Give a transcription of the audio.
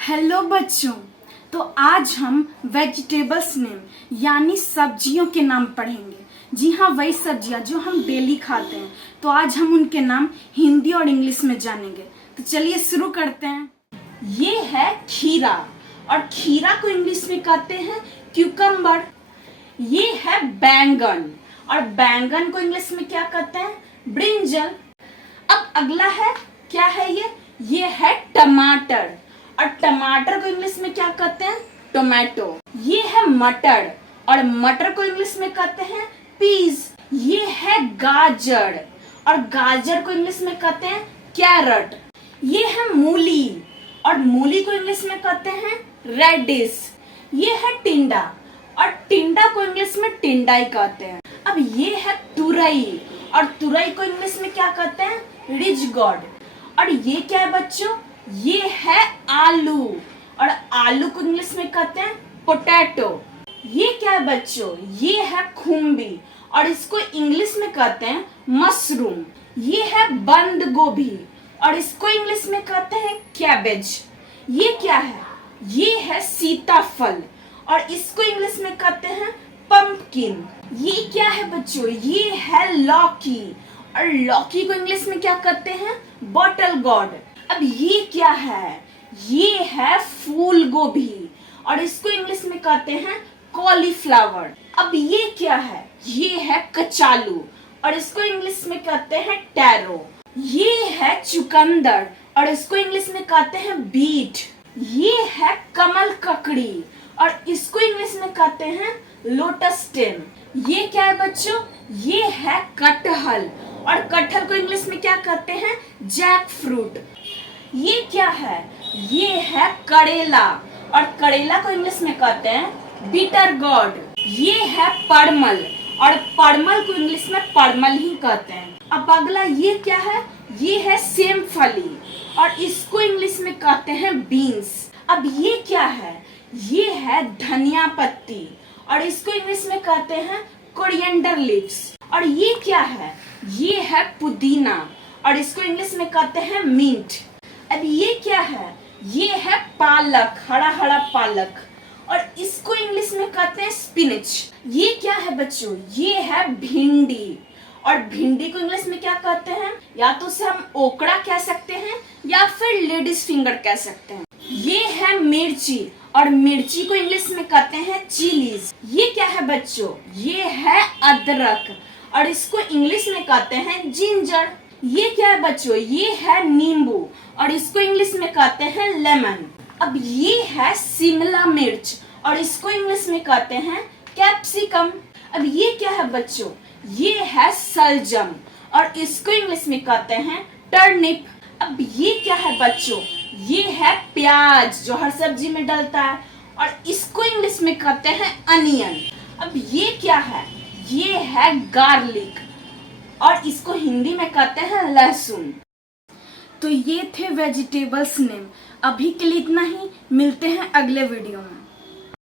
Hello बच्चों। तो आज हम वेजिटेबल्स नेम यानी सब्जियों के नाम पढ़ेंगे। जी हाँ, वही सब्जियां जो हम डेली खाते हैं। तो आज हम उनके नाम हिंदी और इंग्लिश में जानेंगे। तो चलिए शुरू करते हैं। ये है खीरा, और खीरा को इंग्लिश में कहते हैं क्यूकम्बर। ये है बैंगन, और बैंगन को इंग्लिश में क्या कहते हैं? ब्रिंजल। अब अगला है, क्या है ये है टमाटर, और टमाटर को इंग्लिश में क्या कहते हैं? टोमेटो। ये है मटर, और मटर को इंग्लिश में कहते हैं पीज। ये है गाजर, और गाजर को इंग्लिश में कहते हैं कैरट। ये है मूली, और मूली को इंग्लिश में कहते हैं रेडिश। ये है टिंडा, और टिंडा को इंग्लिश में टिंडा ही कहते हैं। अब ये है तुरई, और तुरई को इंग्लिश में क्या कहते हैं? Rich God. और ये क्या है बच्चों? ये है आलू, और आलू को इंग्लिश में कहते हैं पोटैटो। ये क्या है बच्चों? ये है खुम्बी, और इसको इंग्लिश में कहते हैं मशरूम। ये है बंद गोभी, और इसको इंग्लिश में कहते हैं कैबेज। ये क्या है? ये है सीताफल, और इसको इंग्लिश में कहते हैं पंपकिन। ये क्या है बच्चों? ये है लौकी, और लौकी को इंग्लिश में क्या कहते हैं? Bottle God. अब ये क्या है? ये है फूल गोभी, और इसको इंग्लिश में कहते हैं कॉलीफ्लावर। अब ये क्या है? ये है कचालू, और इसको इंग्लिश में कहते हैं टैरो। ये है चुकंदर, और इसको इंग्लिश में कहते हैं बीट। ये है कमल ककड़ी, और इसको इंग्लिश में कहते हैं लोटस स्टेम। ये क्या है बच्चों? ये है कटहल, और कटहल को इंग्लिश में क्या कहते हैं? Jackfruit. ये क्या है? ये है करेला, और करेला को इंग्लिश में कहते हैं बिटर गॉड। ये है परमल, और परमल को इंग्लिश में परमल ही कहते हैं। अब अगला ये क्या है? ये है सेमफली, और इसको इंग्लिश में कहते हैं बीन्स। अब ये क्या है? ये है धनिया पत्ती, और इसको इंग्लिश में कहते हैं कोरिएंडर लीव्स। और ये क्या है? ये है पुदीना, और इसको इंग्लिश में कहते हैं मिंट। अब ये क्या है? ये है पालक, हरा हरा पालक, और इसको इंग्लिश में कहते हैं स्पिनच। ये क्या है बच्चों? ये है भिंडी, और भिंडी को इंग्लिश में क्या कहते हैं? या तो उसे हम ओकड़ा कह सकते हैं, या फिर लेडीज फिंगर कह सकते हैं। ये है मिर्ची, और मिर्ची को इंग्लिश में कहते हैं चिलीज। ये क्या है बच्चों? ये है अदरक, और इसको इंग्लिश में कहते हैं जिंजर। ये क्या है बच्चों? ये है नींबू, और इसको इंग्लिश में कहते हैं लेमन। अब ये है शिमला मिर्च, और इसको इंग्लिश में कहते हैं कैप्सिकम। अब ये क्या है बच्चों? ये है सलजम, और इसको इंग्लिश में कहते हैं टर्निप। अब ये क्या है बच्चों? ये है प्याज, जो हर सब्जी में डलता है, और इसको इंग्लिश में कहते हैं अनियन। अब ये क्या है? ये है गार्लिक, और इसको हिंदी में कहते हैं लहसुन। तो ये थे वेजिटेबल्स नेम। अभी के लिए इतना ही, मिलते हैं अगले वीडियो में।